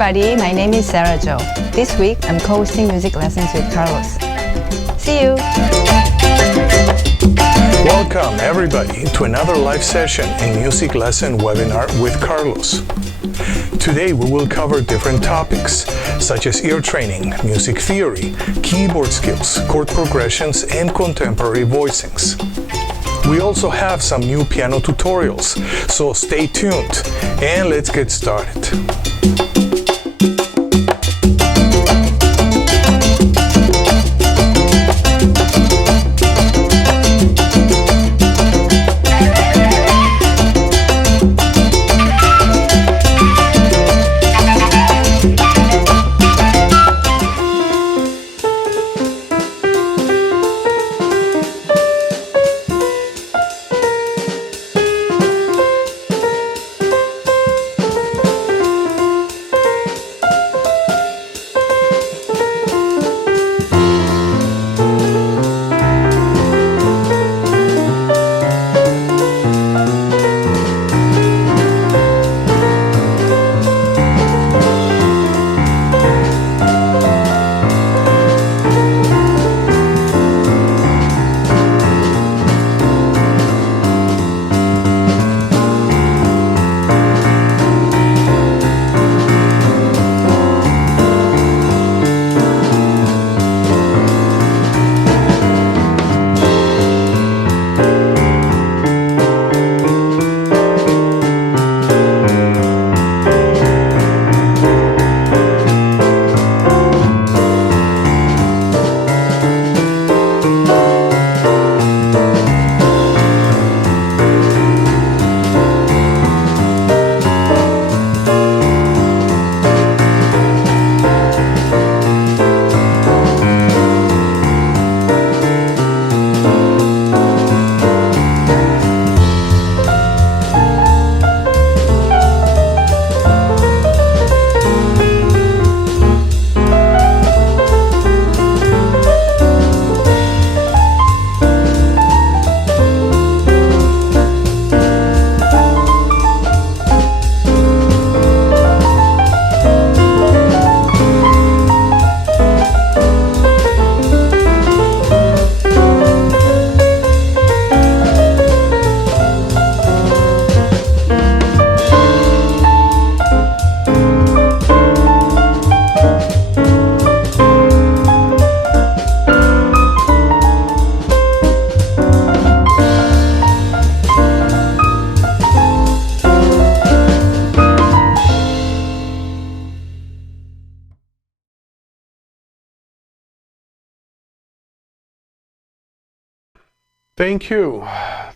everybody, my name is Sera Jo. This week I'm co-hosting music lessons with Carlos. See you! Welcome everybody to another live session in music lesson webinar with Carlos. Today we will cover different topics such as ear training, music theory, keyboard skills, chord progressions, and contemporary voicings. We also have some new piano tutorials, so stay tuned and let's get started.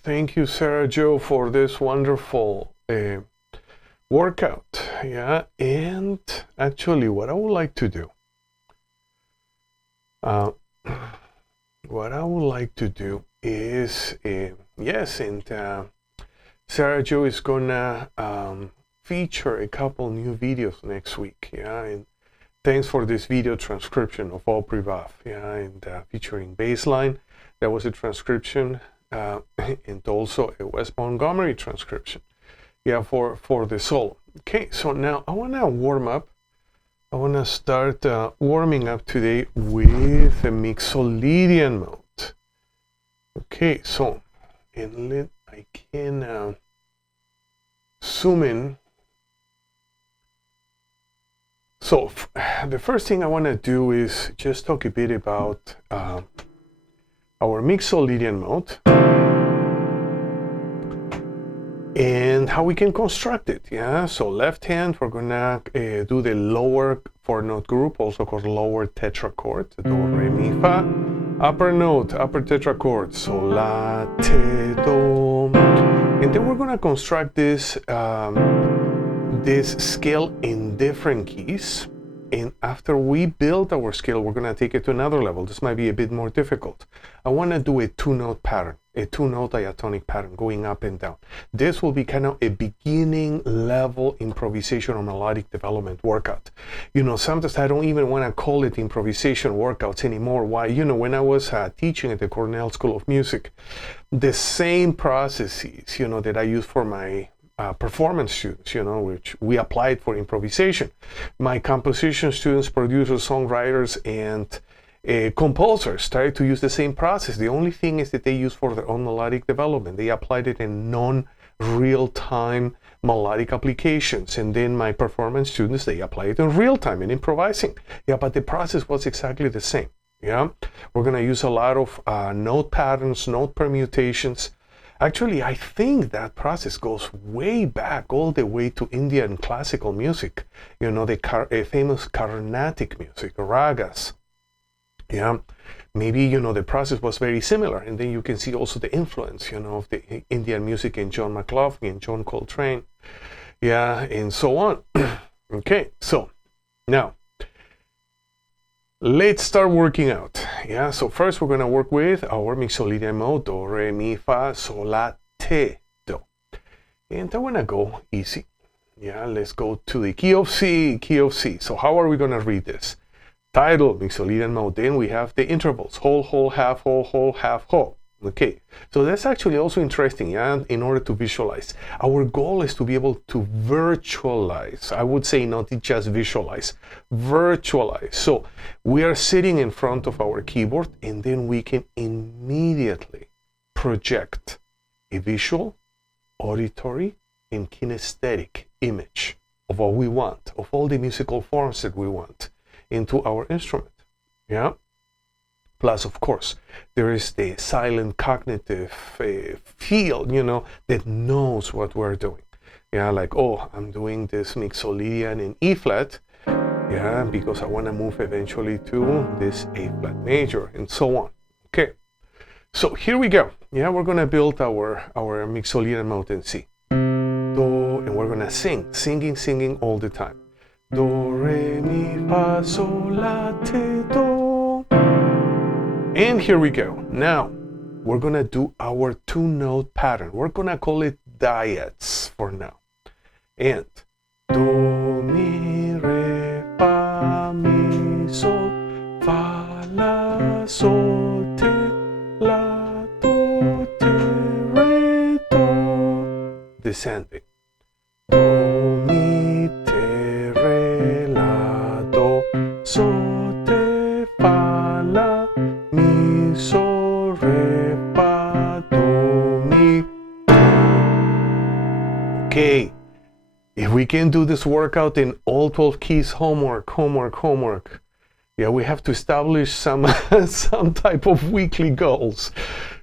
Thank you, Sera Jo, for this wonderful workout. Yeah, and actually, what I would like to do, is, yes, and Sera Jo is gonna feature a couple new videos next week. Yeah, and thanks for this video transcription of all Privave. Yeah, and featuring bassline. There was a transcription and also a Wes Montgomery transcription, yeah, for the solo. Okay, so now I want to warm up. I want to start warming up today with the Mixolydian Mode. Okay, so and I can zoom in. So the first thing I want to do is just talk a bit about our Mixolydian Mode and how we can construct it. Yeah, so left hand, we're gonna do the lower 4-note group, also called lower tetrachord, do, re, mi, fa. Upper note, upper tetrachord, sol, la, te, do. And then we're gonna construct this this scale in different keys. And after we build our scale, we're going to take it to another level. This might be a bit more difficult. I want to do a 2-note pattern, a 2-note diatonic pattern going up and down. This will be kind of a beginning level improvisation or melodic development workout. You know, sometimes I don't even want to call it improvisation workouts anymore. Why? You know, when I was teaching at the Cornell School of Music, the same processes, you know, that I use for my performance students, which we applied for improvisation. My composition students, producers, songwriters, and composers started to use the same process. The only thing is that they use for their own melodic development. They applied it in non-real-time melodic applications. And then my performance students, they apply it in real time in improvising. Yeah, but the process was exactly the same. Yeah, we're going to use a lot of note patterns, note permutations. Actually, I think that process goes way back, all the way to Indian classical music. The famous Carnatic music, ragas. Yeah, maybe, the process was very similar. And then you can see also the influence, of the Indian music in John McLaughlin, John Coltrane. Yeah, and so on. Okay, so now let's start working out. Yeah, so first we're going to work with our Mixolydian mode, do, re, mi, fa, sol, la, te, do. And I want to go easy. Yeah, let's go to the key of C, key of C. So how are we going to read this? Title, Mixolydian mode. Then we have the intervals, whole, whole, half, whole. Okay, so that's actually also interesting, yeah, in order to visualize. Our goal is to be able to virtualize. I would say not just visualize, virtualize. So we are sitting in front of our keyboard, and then we can immediately project a visual, auditory, and kinesthetic image of what we want, of all the musical forms that we want into our instrument. Yeah. Plus, of course, there is the silent cognitive field, that knows what we're doing. Yeah, like, oh, I'm doing this Mixolydian in E flat, yeah, because I want to move eventually to this A flat major, and so on. Okay, so here we go. Yeah, we're going to build our Mixolydian mode in C. Do, and we're going to singing all the time. Do, re, mi, fa, sol, la, te, do. And here we go. Now, we're going to do our two-note pattern. We're going to call it diads for now. And do, mi, re, fa, mi, sol, fa, la, sol, te, la, do, te, re, do. Descending. Do, mi, te, re, la, do, sol, te, fa, la, mi, sol, re, fa, do, mi. Okay, if we can do this workout in all 12 keys, homework. Yeah, we have to establish some type of weekly goals,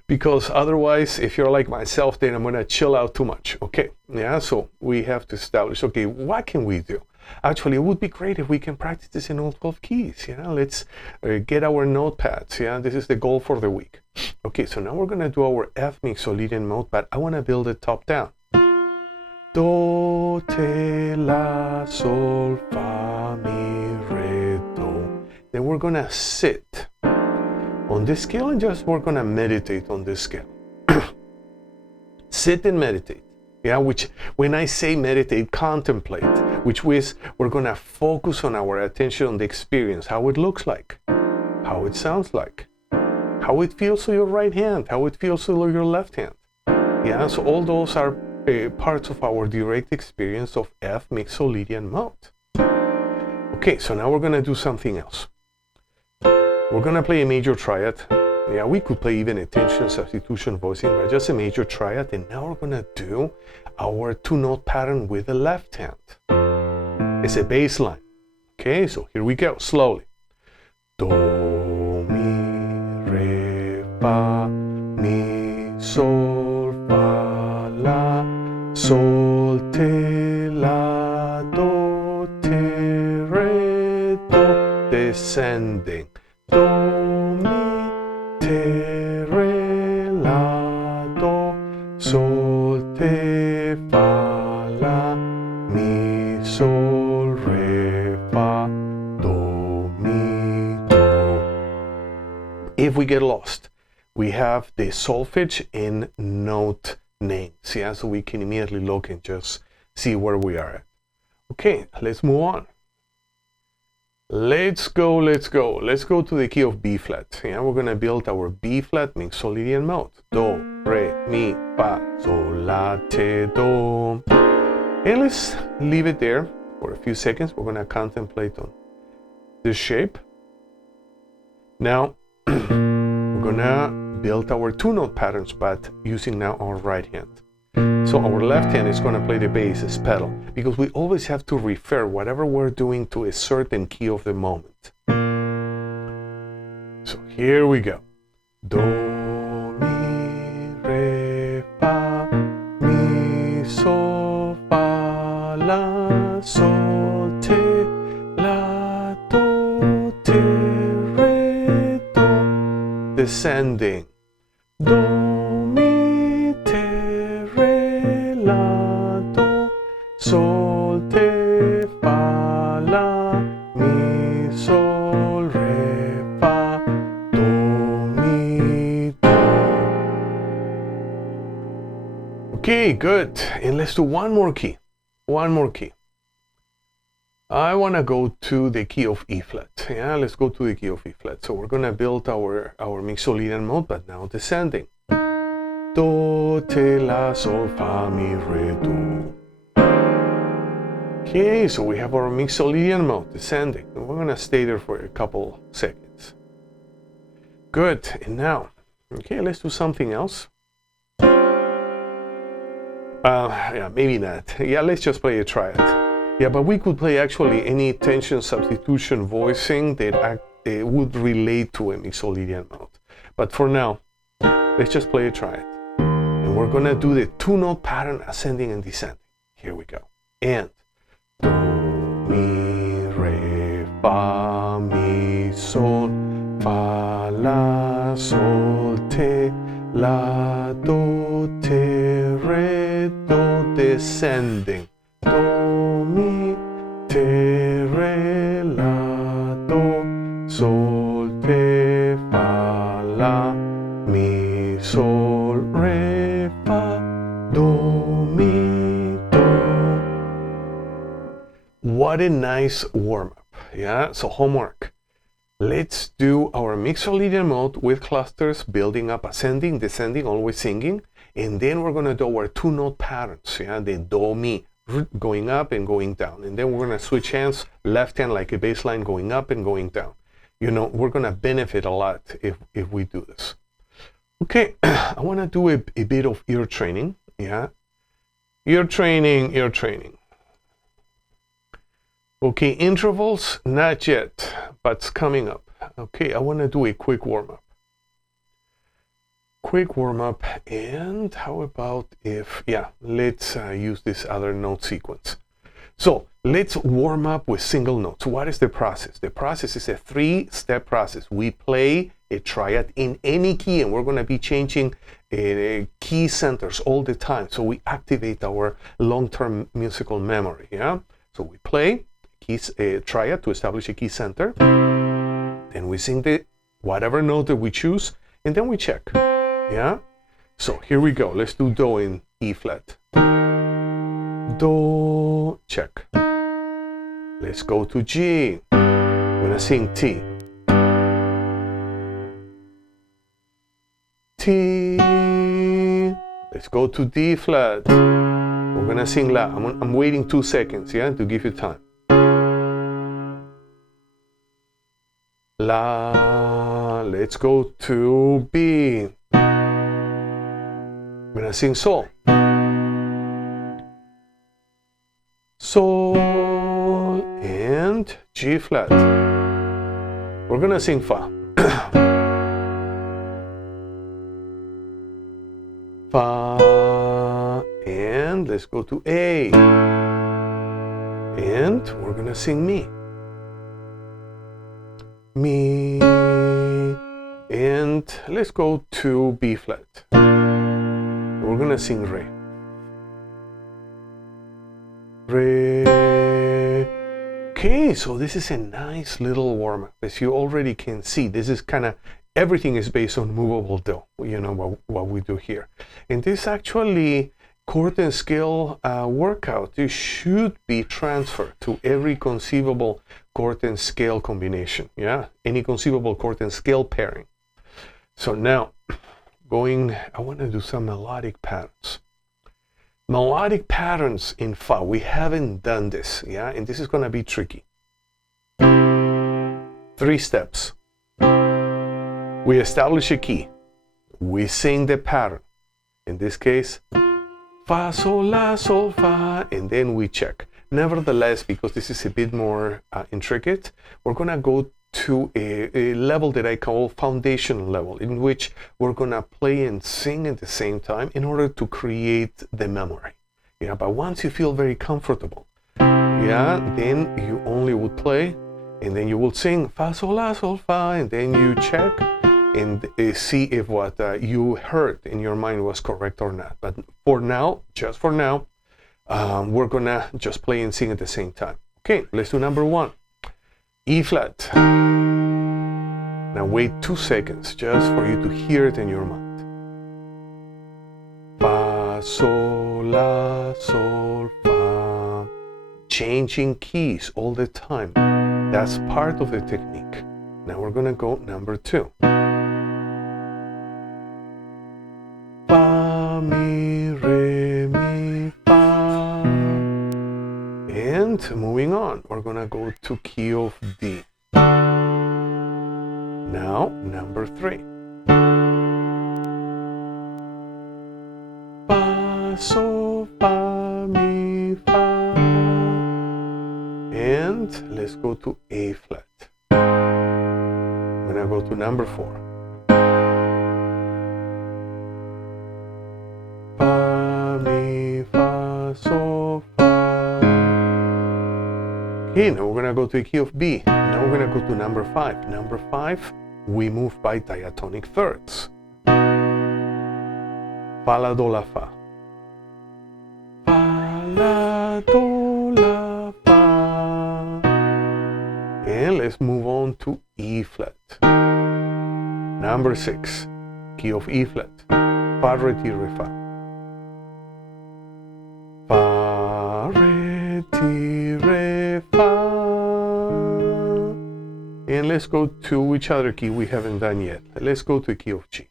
because otherwise, if you're like myself, then I'm gonna chill out too much. Okay, yeah, so we have to establish, okay, what can we do? Actually, it would be great if we can practice this in all 12 keys. Yeah, let's get our notepads. Yeah, this is the goal for the week. Okay, so now we're going to do our F Mixolydian mode, but I want to build it top down. Do, te, la, sol, fa, mi, re, do. Then we're going to sit on this scale and we're going to meditate on this scale. Sit and meditate. Yeah, which when I say meditate, contemplate, which is we're going to focus on our attention on the experience, how it looks like, how it sounds like, how it feels to your right hand, how it feels to your left hand. Yeah, so all those are parts of our direct experience of F Mixolydian mode. Okay, so now we're going to do something else. We're going to play a major triad. Yeah, we could play even attention, substitution, voicing, but just a major triad. And now we're going to do our two-note pattern with the left hand. It's a bass line. Okay, so here we go, slowly. Do, mi, re, fa, mi, sol, fa, la, sol, te, la, do, te, re, do. Descending. Do, mi, te, re, la, do, sol, te, fa, la, mi, sol, re, fa, do, mi, do. If we get lost, we have the solfege in note names, yeah, so we can immediately look and just see where we are at. Okay, let's move on. Let's go. Let's go to the key of B flat. Yeah, we're gonna build our B flat Mixolydian mode. Do, re, mi, fa, sol, la, te, do. And let's leave it there for a few seconds. We're gonna contemplate on this shape. Now, we're gonna build our 2-note patterns, but using now our right hand. So our left hand is going to play the bass pedal, because we always have to refer whatever we're doing to a certain key of the moment. So here we go. Do, mi, re, fa, mi, sol, fa, la, sol, te, la, do, te, re, do. Descending. Do, mi, te, re, la, do, sol, te, fa, la, mi, sol, re, fa, do, mi, do. Okay, good. And let's do one more key. One more key. I want to go to the key of E flat. Yeah, let's go to the key of E flat. So we're going to build our Mixolydian mode, but now descending. Do, te, la, sol, fa, mi, re, do. Okay, so we have our Mixolydian mode descending. And we're going to stay there for a couple seconds. Good. And now, okay, let's do something else. Yeah, maybe not. Yeah, let's just play a triad. Yeah, but we could play actually any tension substitution voicing that would relate to a Mixolydian mode. But for now, let's just play a triad. And we're gonna do the 2-note pattern ascending and descending. Here we go. And do, mi, re, fa, mi, sol, fa, la, sol, te, la, do, te, re, do, descending. Do, mi, te, re, la, do, sol, te, fa, la, mi, sol, re, fa, do, mi, do. What a nice warm-up, yeah? So homework. Let's do our Mixolydian mode with clusters, building up, ascending, descending, always singing. And then we're gonna do our 2-note patterns, yeah? The do, mi, going up and going down, and then we're going to switch hands, left hand like a bass line going up and going down. You know, we're going to benefit a lot if we do this. Okay, I want to do a bit of ear training. Yeah, ear training. Okay, intervals not yet, but it's coming up. Okay, I want to do a quick warm-up. And how about if, yeah, let's use this other note sequence. So let's warm up with single notes. What is the process? The process is a 3-step process. We play a triad in any key, and we're going to be changing key centers all the time. So we activate our long-term musical memory. Yeah. So we play a triad to establish a key center. Then we sing the whatever note that we choose, and then we check. Yeah? So here we go. Let's do do in E flat. Do, check. Let's go to G. I'm gonna sing T. T. Let's go to D flat. We're gonna sing La. I'm waiting 2 seconds, yeah, to give you time. La. Let's go to B. I'm gonna sing Sol. Sol and G flat. We're gonna sing Fa. Fa, and let's go to A. And we're gonna sing Mi. Mi, and let's go to B flat. We're gonna sing Re. Re. Okay, so this is a nice little warm-up. As you already can see, this is kind of, everything is based on movable do, you know, what we do here. And this actually chord and scale workout, it should be transferred to every conceivable chord and scale combination. Yeah, any conceivable chord and scale pairing. So now, I want to do some melodic patterns. Melodic patterns in Fa. We haven't done this, yeah, and this is going to be tricky. 3 steps. We establish a key. We sing the pattern. In this case, Fa, Sol, La, Sol, Fa, and then we check. Nevertheless, because this is a bit more intricate, we're going to go to a level that I call foundation level, in which we're going to play and sing at the same time in order to create the memory. Yeah, but once you feel very comfortable, yeah, then you only would play, and then you will sing Fa, Sol, La, Sol, Fa, and then you check and see if what you heard in your mind was correct or not. But for now, just for now, we're gonna just play and sing at the same time. Okay, let's do number 1. E flat. Now wait 2 seconds just for you to hear it in your mind. Fa, Sol, La, Sol, Fa. Changing keys all the time. That's part of the technique. Now we're gonna go number 2. Fa, mi, re, mi, fa. And moving on, we're gonna go to key of D. Now, number 3. Fa, sol, fa, mi, fa. And let's go to A flat. I'm gonna go to number 4. Fa, mi, fa, sol, fa. Okay, now we're gonna go to a key of B. Now we're gonna go to number 5. Number 5, we move by diatonic thirds. Fa, la, do, la, fa. Fa, la, do, la, fa. And let's move on to E flat. Number 6, key of E flat. Fa, re, ti, re, fa. Fa, re, ti, re, fa. And let's go to which other key we haven't done yet. Let's go to key of G.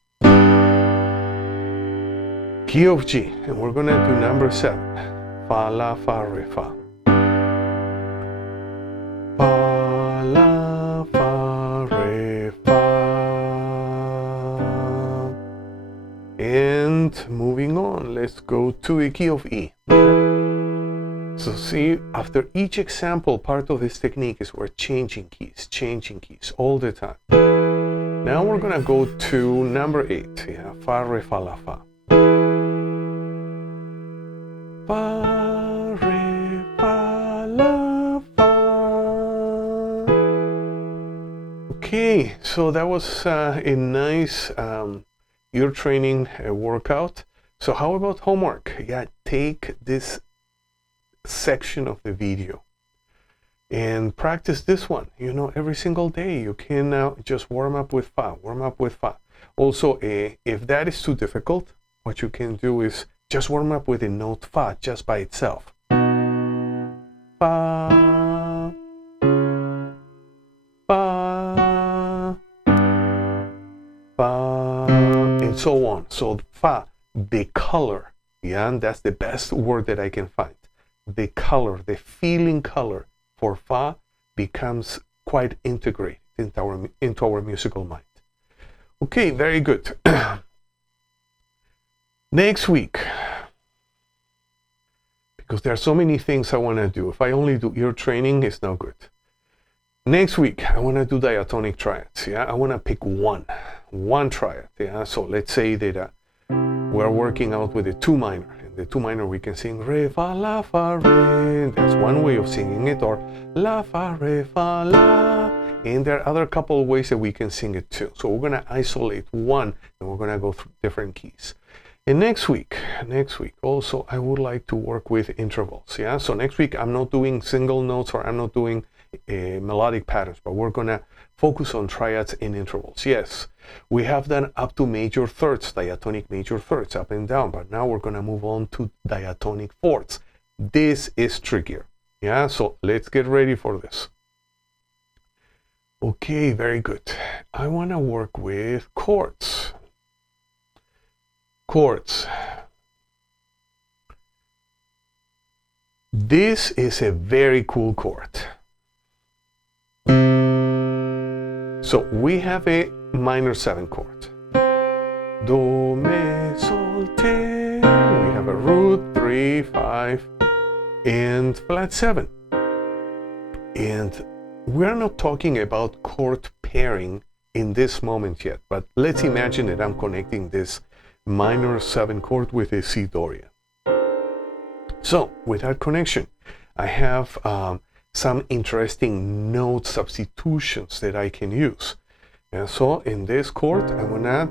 Key of G, and we're gonna do number 7. Fa, la, fa, re, fa. Fa, la, fa, re, fa. And moving on, let's go to a key of E. So see, after each example, part of this technique is we're changing keys all the time. Now we're gonna go to number 8, yeah, fa, re, fa, la, fa. Fa, re, fa, la, fa. Okay, so that was a nice ear training workout. So how about homework? Yeah, take this section of the video and practice this one, you know, every single day. You can now just warm up with Fa. Also, if that is too difficult, what you can do is just warm up with the note Fa just by itself. Fa, Fa, Fa, and so on. So Fa, the color, yeah, and that's the best word that I can find. The color, the feeling color for Fa becomes quite integrated into our musical mind. Okay, very good. Next week, because there are so many things I want to do. If I only do ear training, it's no good. Next week, I want to do diatonic triads. Yeah, I want to pick one triad. Yeah, so let's say that we're working out with the 2 minor. In the 2 minor, we can sing re, fa, la, fa, re. That's one way of singing it, or la, fa, re, fa, la. And there are other couple of ways that we can sing it too. So we're going to isolate one, and we're going to go through different keys. And next week, also, I would like to work with intervals. Yeah. So next week, I'm not doing single notes, or I'm not doing melodic patterns, but we're gonna focus on triads and intervals. Yes, we have done up to major thirds, diatonic major thirds, up and down, but now we're gonna move on to diatonic fourths. This is trickier. Yeah, so let's get ready for this. Okay, very good. I want to work with chords. Chords. This is a very cool chord. So we have a minor 7 chord. Do, me, sol, te. We have a root 3, 5, and flat 7. And we're not talking about chord pairing in this moment yet, but let's imagine that I'm connecting this minor 7 chord with a C Dorian. So with that connection, I have some interesting note substitutions that I can use. And so in this chord, I'm gonna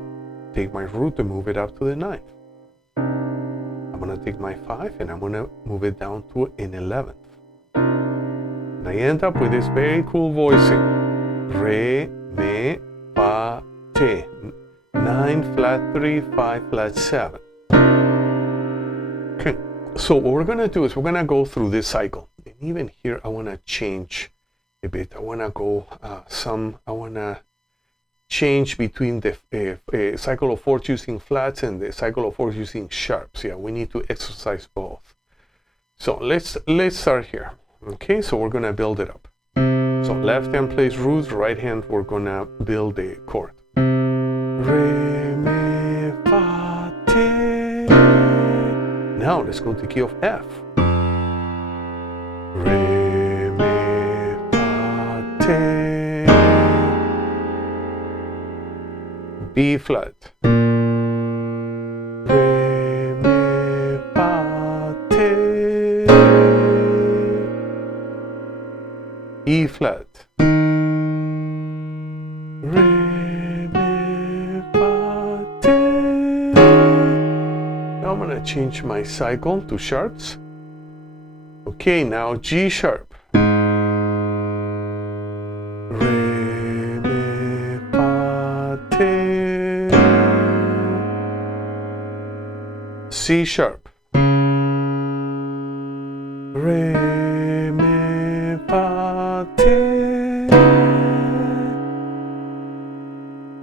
take my root and move it up to the 9th. I'm gonna take my 5 and I'm gonna move it down to an 11th. And I end up with this very cool voicing. Re, me, fa, te. 9 flat 3, 5 flat 7. Okay. So what we're gonna do is we're gonna go through this cycle. And even here I wanna change a bit. I wanna go I wanna change between the cycle of 4s using flats and the cycle of 4s using sharps. Yeah, we need to exercise both. So let's start here. Okay, so we're gonna build it up. So left hand plays roots, right hand we're gonna build the chord. Re, mi, fa, te. Now let's go to the key of F. Re, mi, fa, te. B flat. Re, mi, fa, te. E flat. Re, mi, fa, te. Now I'm gonna change my cycle to sharps. Okay, now G sharp. Re, mi, fa, te. C sharp. Re, mi, fa, te.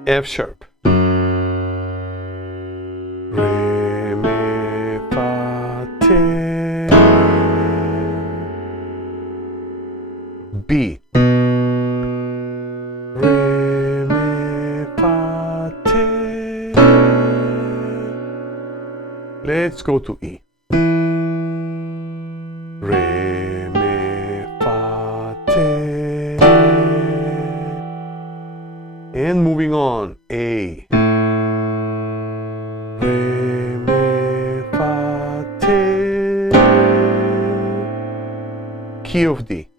F sharp. Re, mi, fa, te. B. Re, mi, fa, te. Let's go to E. Re, mi, fa, te. And moving on, A. Re, mi, fa, te. Key of D.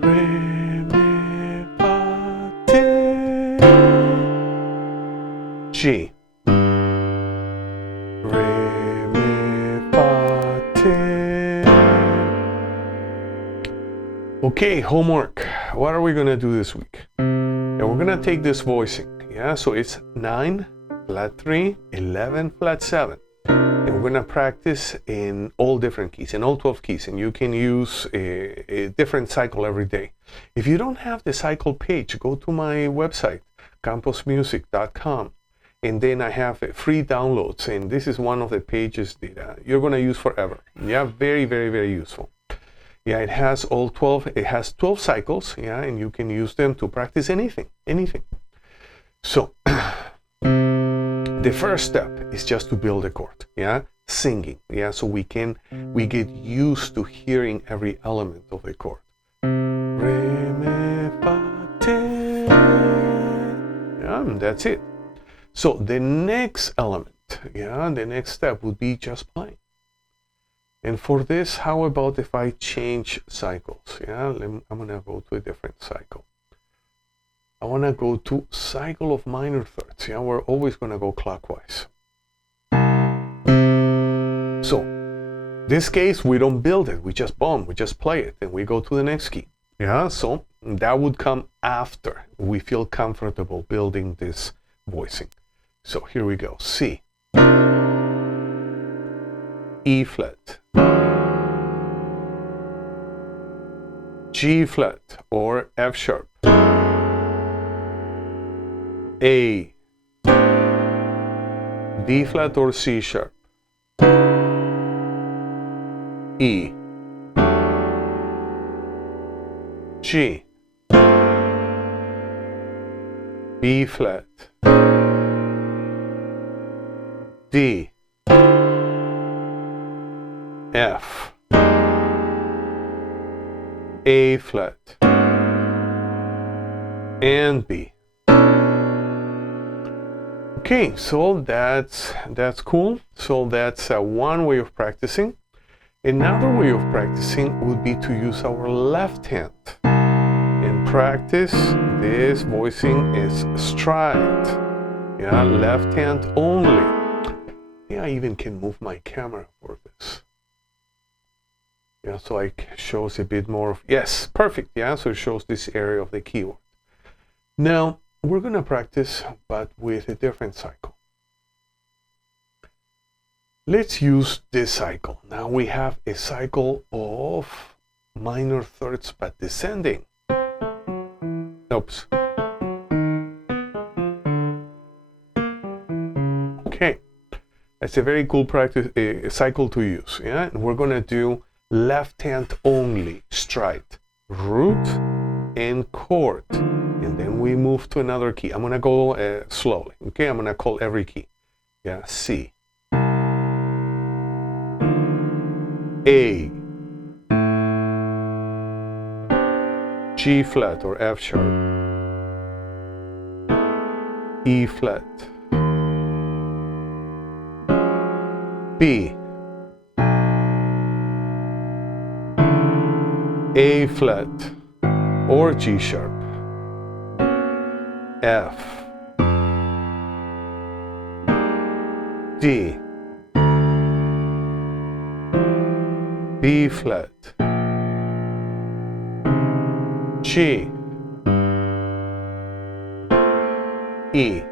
Re, mi, fa, te. G. Re, mi, fa, te. Okay, homework. What are we gonna do this week? And we're gonna take this voicing. Yeah, so it's 9 flat 3, 11 flat 7. And we're gonna practice in all different keys, in all 12 keys, and you can use a different cycle every day. If you don't have the cycle page, go to my website, CamposMusic.com, and then I have free downloads, and this is one of the pages that you're gonna use forever. Yeah, very, very, very useful. Yeah, it has all 12, it has 12 cycles, yeah, and you can use them to practice anything. So, the first step is just to build a chord, yeah, singing, yeah, so we get used to hearing every element of the chord. Re, mi, fa, te. Yeah, and that's it. So the next element, yeah, the next step would be just playing. And for this, how about if I change cycles? Yeah, I'm gonna go to a different cycle. I wanna go to cycle of minor thirds. Yeah, we're always gonna go clockwise. So This case, we don't build it, we just boom, we just play it, and we go to the next key. Yeah, so that would come after we feel comfortable building this voicing. So here we go. C, E flat, G flat or F sharp, A, D flat or C sharp, E, G, B flat, D, F, A flat, and B. Okay, so that's cool. So that's one way of practicing. Another way of practicing would be to use our left hand and practice this voicing is stride. Yeah, left hand only. Yeah, I even can move my camera for this. Yeah, so it shows a bit more of, yes, perfect. Yeah, so it shows this area of the keyboard. Now, we're gonna practice, but with a different cycle. Let's use this cycle. Now we have a cycle of minor thirds, but descending. Oops. Okay, that's a very cool practice cycle to use. Yeah, and we're gonna do left hand only stride, root and chord, and then we move to another key. I'm gonna go slowly. Okay, I'm gonna call every key. Yeah, C, A, G flat or F sharp, E flat, B, A flat or G sharp, F, D, B flat, G, E,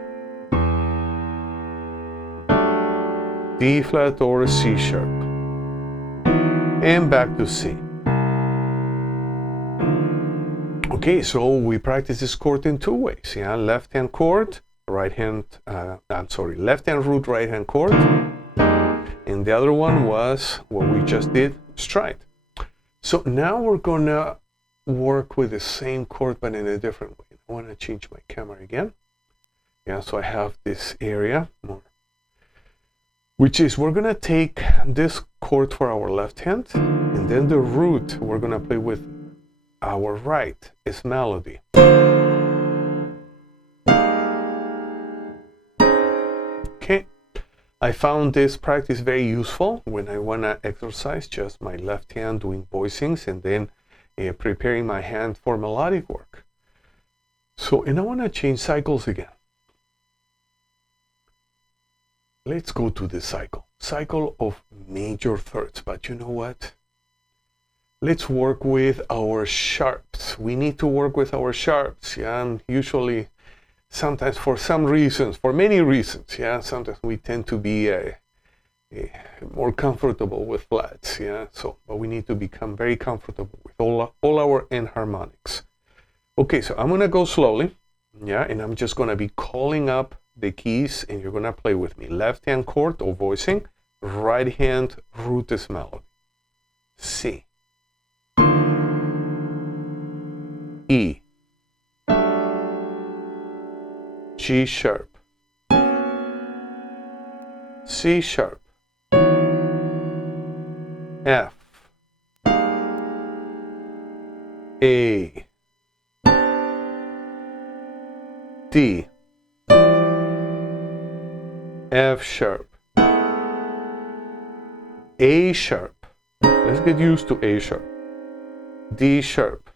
D flat or C sharp, and back to C. Okay, so we practice this chord in two ways. Yeah, left hand chord, left hand root, right hand chord. And the other one was what we just did, stride. So now we're gonna work with the same chord but in a different way. I wanna change my camera again. Yeah, so I have this area more, which is we're gonna take this chord for our left hand, and then the root we're gonna play with our right is melody. Okay, I found this practice very useful when I wanna exercise just my left hand doing voicings and then preparing my hand for melodic work. So, and I wanna change cycles again. Let's go to the cycle of major thirds, but you know what? Let's work with our sharps. We need to work with our sharps, yeah, and usually, sometimes for some reasons, for many reasons, yeah, sometimes we tend to be more comfortable with flats, yeah, so, but we need to become very comfortable with all our enharmonics. Okay, so I'm gonna go slowly, yeah, and I'm just gonna be calling up the keys, and you're gonna play with me. Left hand chord or voicing, right hand root is melody. C, E, G sharp, C sharp, F, A, D, F sharp, A sharp, let's get used to A sharp, D sharp,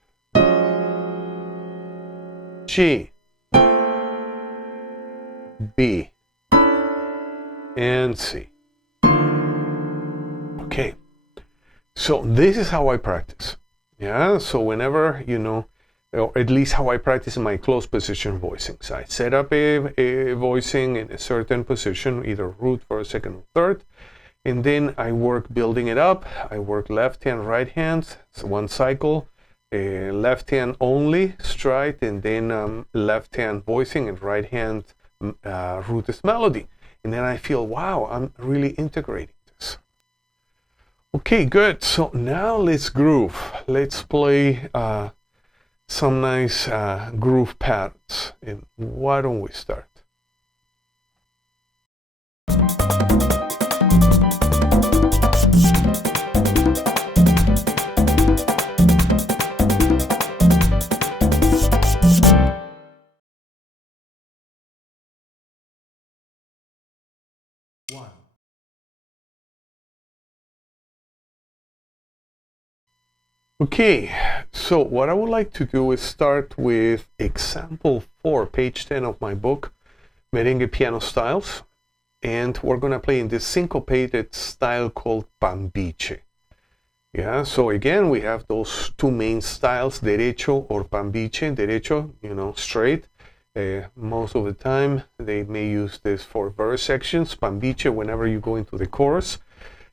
G, B, and C. Okay, So this is how I practice. Yeah, so whenever, you know, or at least how I practice in my closed position voicings. I set up a voicing in a certain position, either root, first, second, or third, and then I work building it up. I work left hand, right hand, so one cycle, left hand only, stride, and then left hand voicing and right hand root is melody. And then I feel, wow, I'm really integrating this. Okay, good. So now let's groove. Let's play some nice groove patterns. And why don't we start? One. Okay, so what I would like to do is start with example 4, page 10 of my book, Merengue Piano Styles. And we're going to play in this syncopated style called pambiche. Yeah, so again, we have those two main styles, derecho or pambiche. Derecho, you know, straight. Most of the time, they may use this for verse sections. Pambiche, whenever you go into the chorus.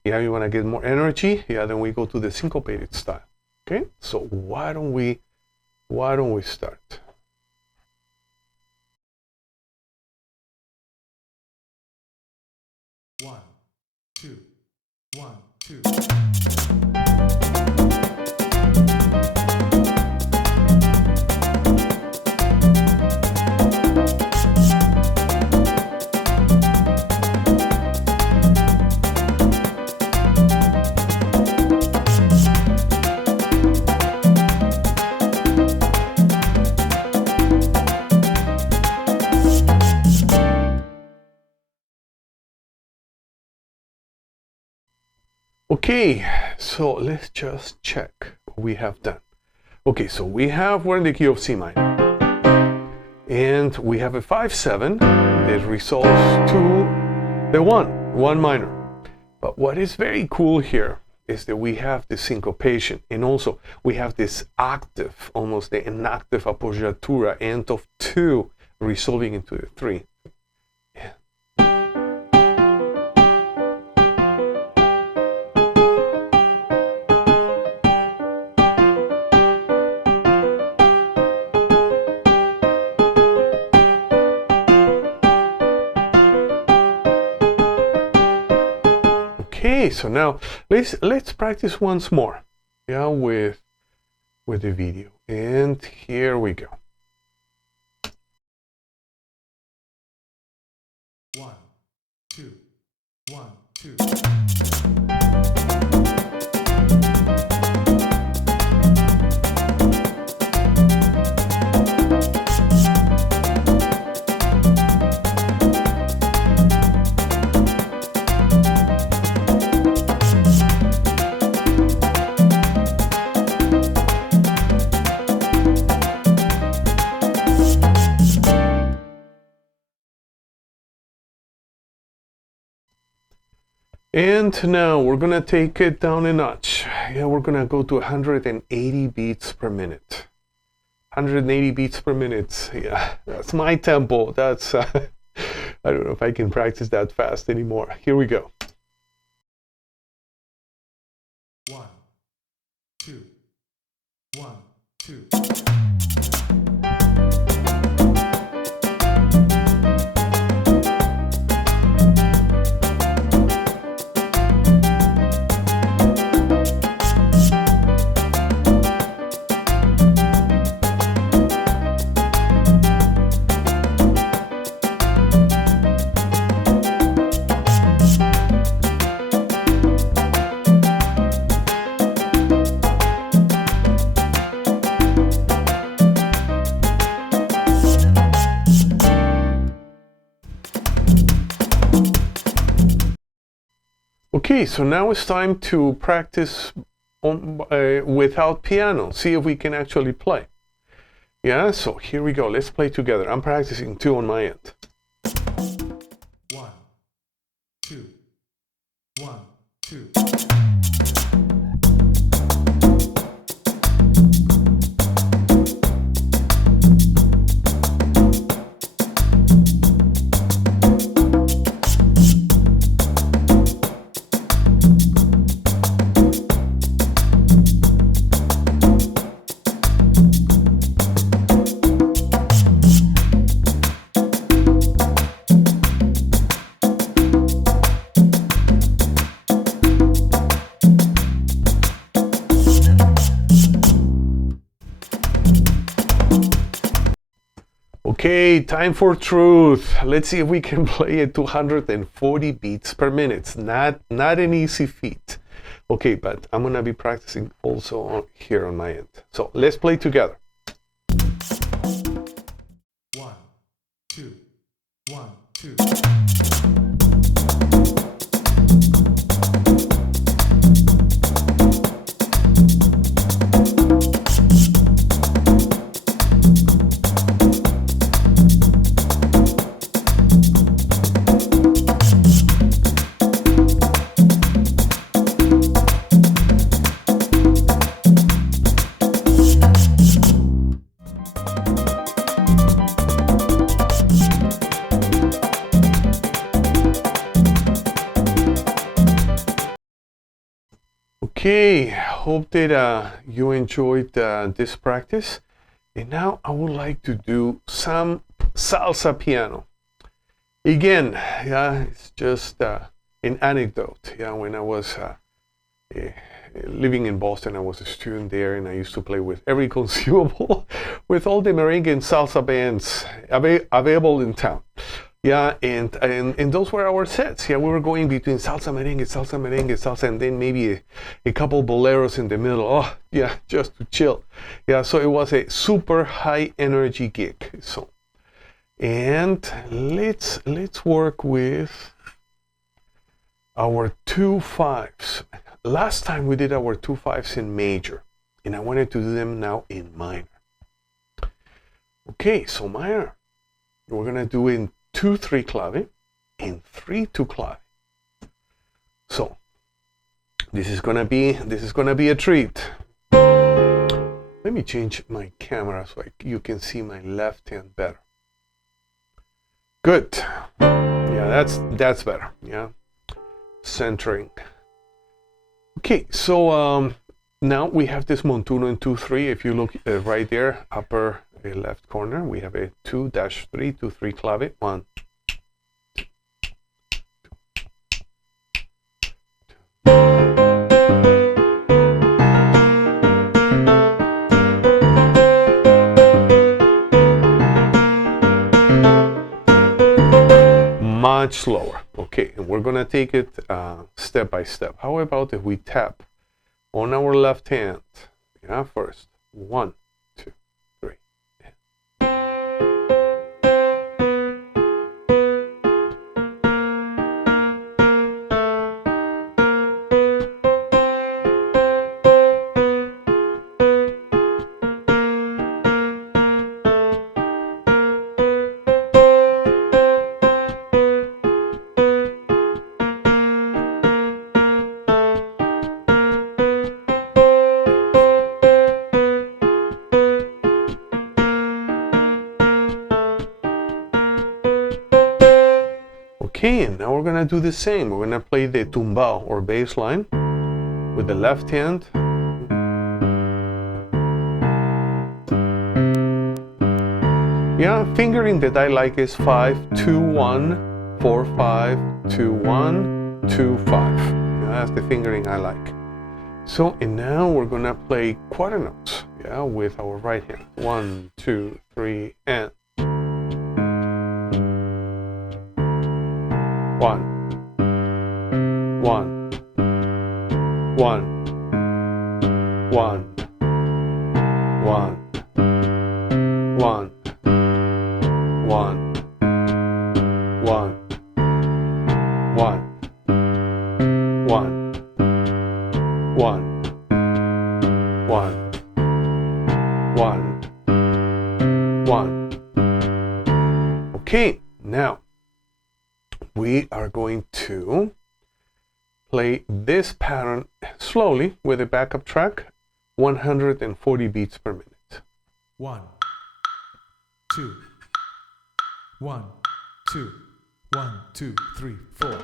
Yeah, you want to get more energy. Yeah, then we go to the syncopated style. Okay, so why don't we start? One, two, 1, 2. Okay, so let's just check what we have done. Okay, so we're in the key of C minor. And we have a 5/7 that resolves to the 1 minor. But what is very cool here is that we have the syncopation, and also we have this octave, almost the inactive appoggiatura, end of 2 resolving into the 3. Okay, so now let's practice once more, yeah, with the video. And here we go. 1, 2, 1, 2. And now we're gonna take it down a notch. Yeah, we're gonna go to 180 beats per minute. 180 beats per minute. Yeah, that's my tempo. That's I don't know if I can practice that fast anymore. Here we go. 1, 2, 1, 2. Okay, so now it's time to practice without piano. See if we can actually play. Yeah, so here we go. Let's play together. I'm practicing 2 on my end. 1, 2, 1, 2. Okay, time for truth. Let's see if we can play at 240 beats per minute. Not an easy feat. Okay, but I'm gonna be practicing also here on my end. So let's play together. 1, 2, 1, 2. Okay, hope that you enjoyed this practice. And now I would like to do some salsa piano. Again, yeah, it's just an anecdote. Yeah, when I was living in Boston, I was a student there, and I used to play with every conceivable, with all the merengue and salsa bands available in town. Yeah, and those were our sets. Yeah, we were going between salsa, merengue, and then maybe a couple boleros in the middle. Oh, yeah, just to chill. Yeah, so it was a super high energy gig. So, and let's work with our 2/5s. Last time we did our 2/5s in major, and I wanted to do them now in minor. Okay, so minor. We're gonna do in 2/3 clave and 3/2 clave. So this is gonna be a treat. Let me change my camera so you can see my left hand better. Good. Yeah, that's better. Yeah, centering. Okay, so now we have this montuno in 2/3. If you look right there, upper left corner, we have a 2-3, 2/3 clave. 1, 2, 2. Much slower. Okay, and we're gonna take it step by step. How about if we tap on our left hand? Yeah, first 1, 2, 3. Okay, and now we're gonna do the same. We're gonna play the tumbao or bass line with the left hand. Yeah, fingering that I like is 5-2-1, 4-5-2-1, 2-5. That's the fingering I like. So, and now we're gonna play quarter notes. Yeah, with our right hand. 1, 2, 3, and 1, 1, 1, 1, 1, 1, 1, 1, 1, 1, 1, 1, 1. Okay, now we are going to play this pattern slowly with a backup track, 140 beats per minute. 1, 2, 1, 2, 1, 2, 3, 4.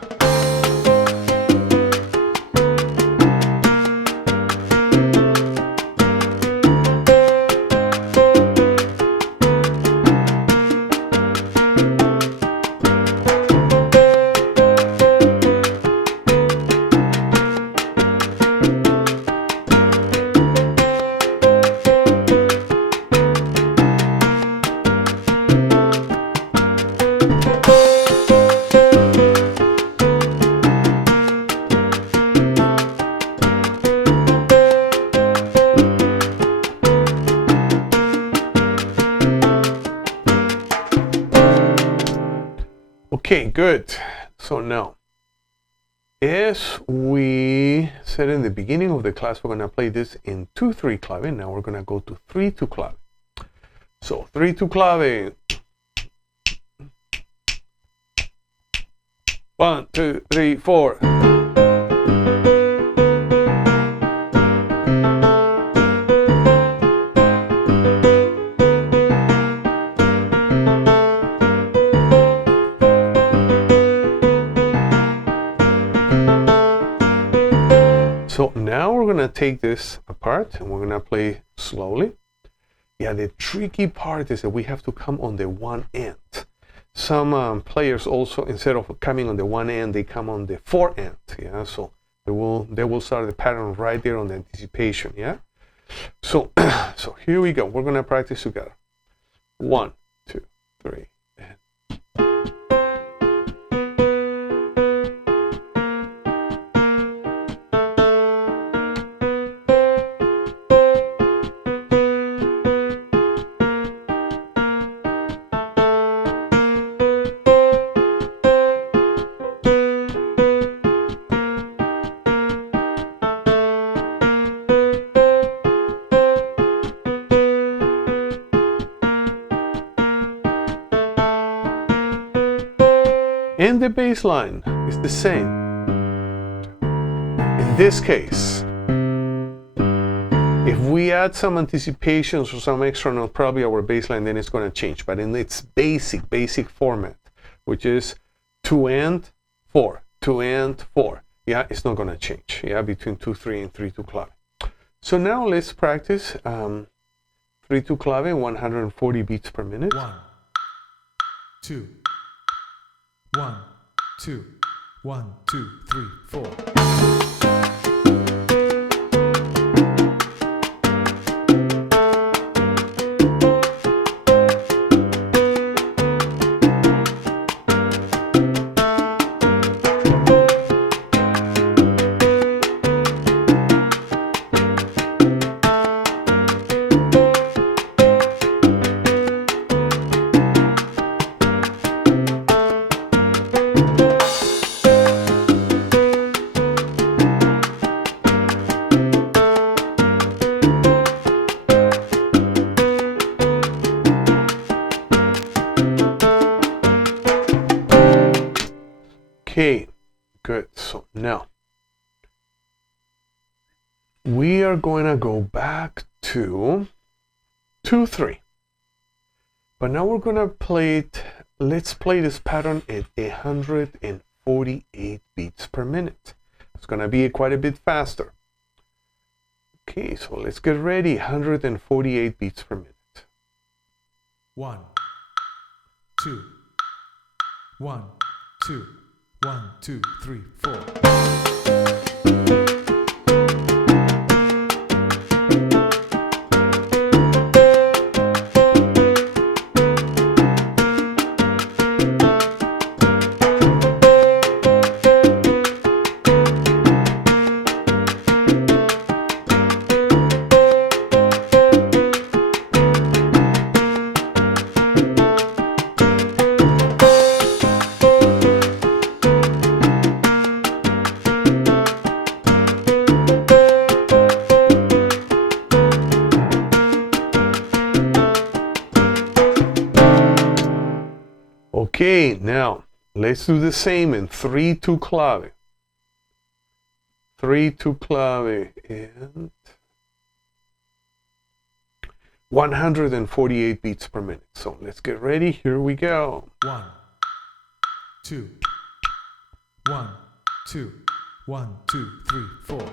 Okay, good. So now, as we said in the beginning of the class, we're going to play this in 2-3 clave. Now we're going to go to 3-2 clave. So 3-2 clave. 1, 2, 3, 4. So now we're going to take this apart and we're going to play slowly. Yeah, the tricky part is that we have to come on the one end. Some players also, instead of coming on the one end, they come on the four end. Yeah, so they will start the pattern right there on the anticipation. Yeah. So so here we go. We're going to practice together. 1, 2, 3. And the bass line is the same. In this case, if we add some anticipations or some extra note, probably our bass line, then it's going to change. But in its basic format, which is 2 and 4, 2 and 4, yeah, it's not going to change. Yeah, between 2-3 and 3-2 clave. So now let's practice 3-2 clave, 140 beats per minute. 1, 2. 1, 2, 1, 2, 3, 4. Okay, good. So now we are going to go back to 2-3. But now we're going to play it. Let's play this pattern at 148 beats per minute. It's going to be quite a bit faster. Okay, so let's get ready. 148 beats per minute. 1, 2, 1, 2. 1, 2, 3, 4. Okay, now let's do the same in 3-2 clave. 3-2 clave and 148 beats per minute. So let's get ready. Here we go. 1, 2, 1, 2, 1, 2, 3, 4.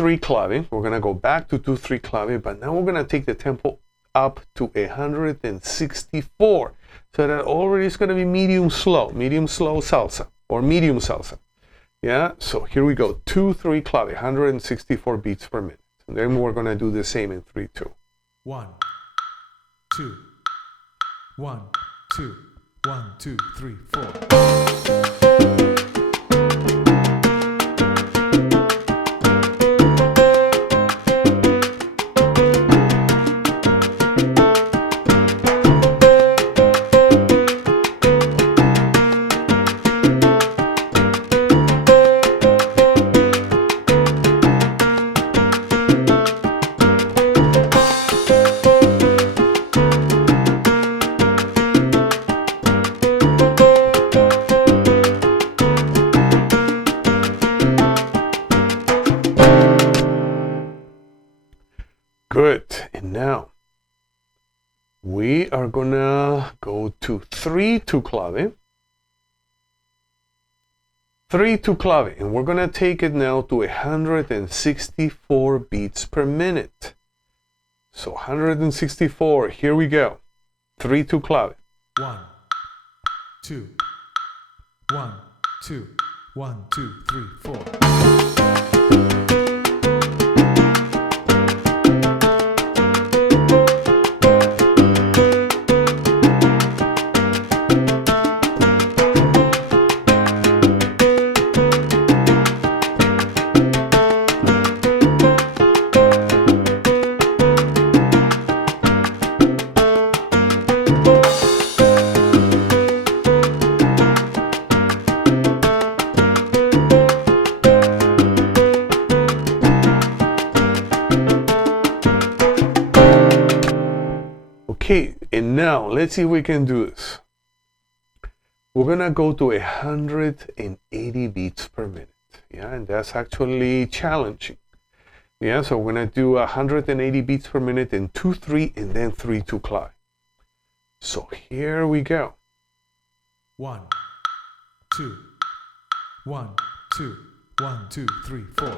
2-3 clave. We're gonna go back to 2-3 clave, but now we're gonna take the tempo up to 164. So that already is gonna be medium slow salsa, or medium salsa. Yeah, so here we go, 2-3 clave, 164 beats per minute. And then we're gonna do the same in 3-2. 1, 2, 1, 2, 1, 2, 3, 4. Good, and now we are gonna go to 3-2 clave. 3-2 clave, and we're gonna take it now to 164 beats per minute. So 164, here we go. 3-2 clave. 1, 2, 1, 2, 1, 2, 3, 4. Okay, and now let's see if we can do this. We're gonna go to 180 beats per minute. Yeah, and that's actually challenging. Yeah, so we're gonna do 180 beats per minute in 2-3 and then 3-2 clave. So here we go. 1, 2, 1, 2, 1, 2, 3, 4.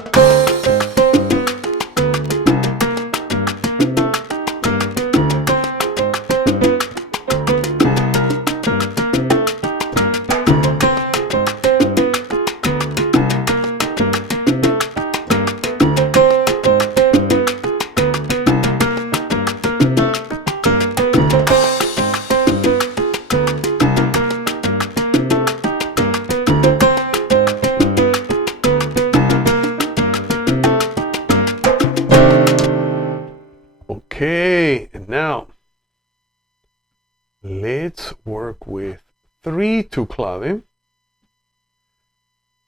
Okay, and now let's work with 3-2 clave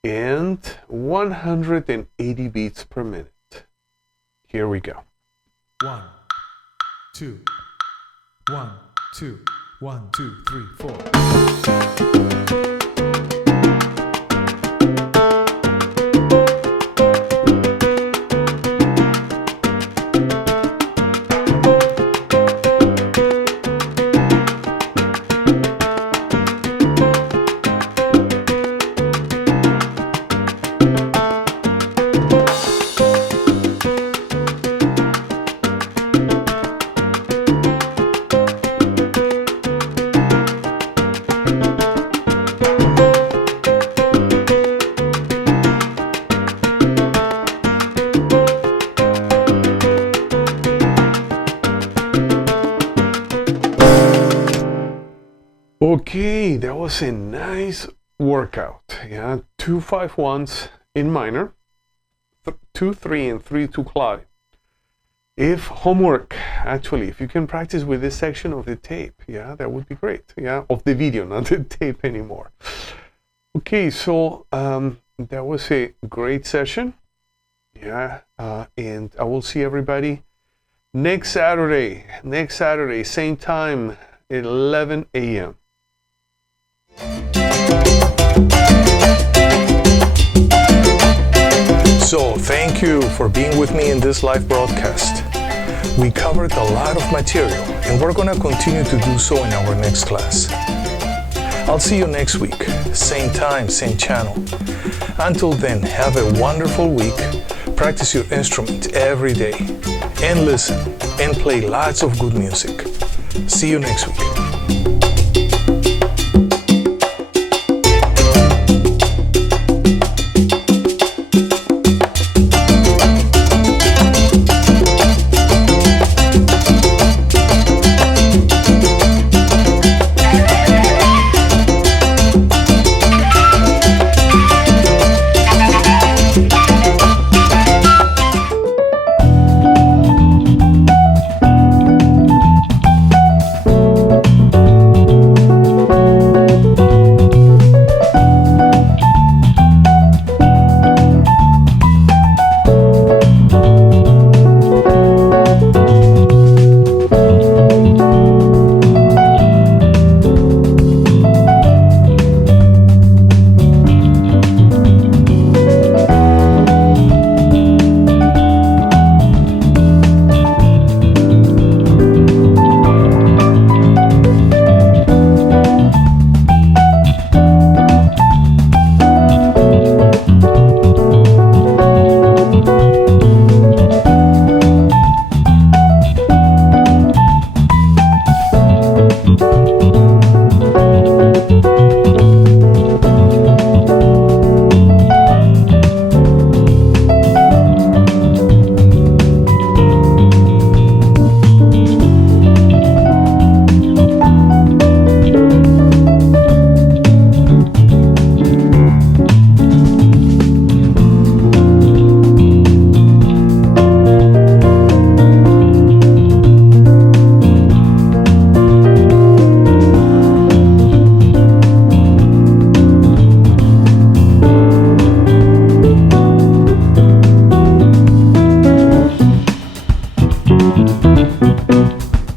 and 180 beats per minute. Here we go. 1, 2, 1, 2, 1, 2, 3, 4. Okay, that was a nice workout. Yeah, 2 5-1s in minor, 2-3 and 3-2 clave. If homework, actually, if you can practice with this section of the tape, yeah, that would be great. Yeah, of the video, not the tape anymore. Okay, so that was a great session. Yeah, and I will see everybody next Saturday, same time, 11 a.m. So, thank you for being with me in this live broadcast. We covered a lot of material, and we're going to continue to do so in our next class. I'll see you next week, same time, same channel. Until then, have a wonderful week. practice your instrument every day, and listen, and play lots of good music. See you next week.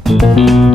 Thank you.